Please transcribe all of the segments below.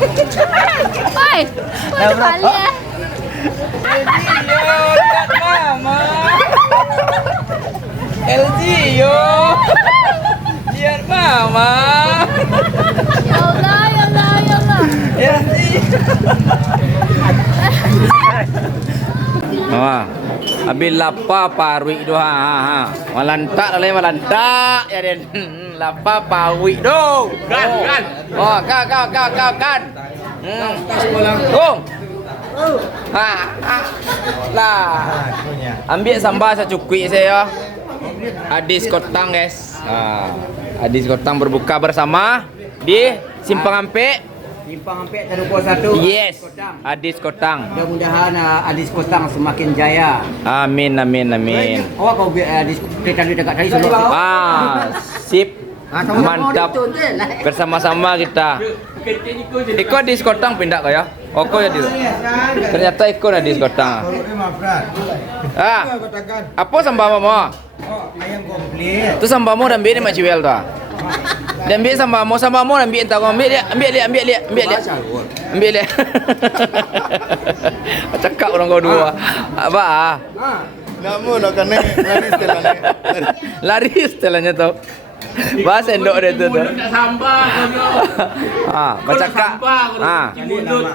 Oi, udah kali ya. Lihat mama. Elgio. Lihat mama. Ya Allah, ya Allah, ya Allah. Elgio. Wah, habis lapa parwi do ha. Malantak le malantak ya den. Lapa parwi do. Kan. Oh, kan. Gong. Lah. Ambil sambal secukui saya. Adis Kotang guys. Adis Kotang berbuka bersama di Simpang Ampek. Simpang Ampek Taruko 1. Yes. Adis Kotang. Mudah-mudahan Adis Kotang semakin jaya. Amin. Oh, kau Adis kita dekat tadi solo. Sip. Mantap. Bersama-sama kita. Iko Adis Kotang pindah kaya? Oko ya dia. Ternyata Iko Adis Kotang. Apa sambal mama? Ayam komplit. Tu sambamu dan bini macam wel tu. Dan ambil sambamu dan ambil entah kau ambil dia. Cakap orang kau dua. Apa? Namu nak kena lari setelahnya. Lari setelahnya tu. Bahasa endok dia tu. Sambal Bercakap.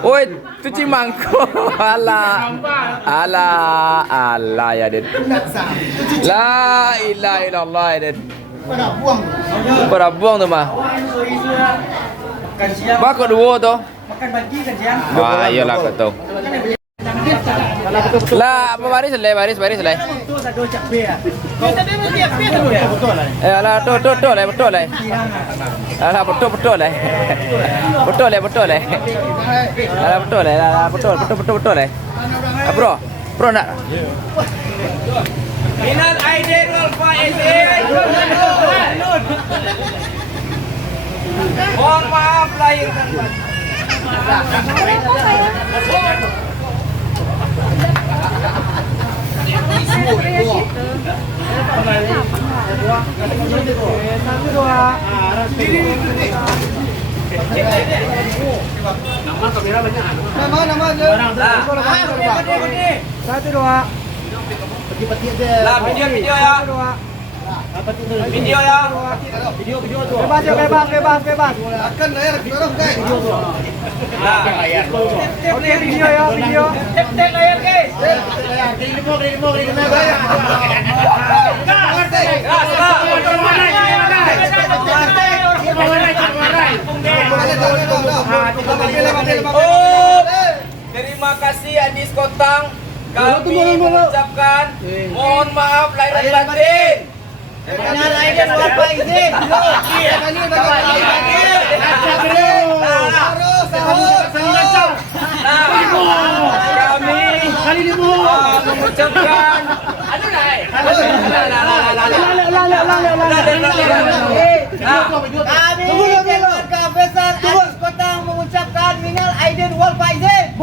Oi, cuci mangkuk. Alah ya dia. La ilaha illallah ya dia. Pada buang tu mah. Bakal dua tu. Makan pagi kan siang. Wah, iyalah kau tahu. Lah, apa baris selai. Itu ada dua cak pia. Alah, betul lah. Alah, betul lah. Alah, betul lah. Bro nak. Minat Aidil Wolfa Aidil. Mohon maaf lahir dan batin. Satu dua. Lah video ya. Video ya. Bebas. Akan layar dorong guys. Lah. Oke, video ya, video. Tek layar guys. Oh, terima kasih Adis Kotang. Kami mengucapkan mohon maaf lahir dan batin. Minal aidin wal faizin. Kami mengucapkan Kami keluarga besar Adis Kotang mengucapkan minal aidin wal faizin.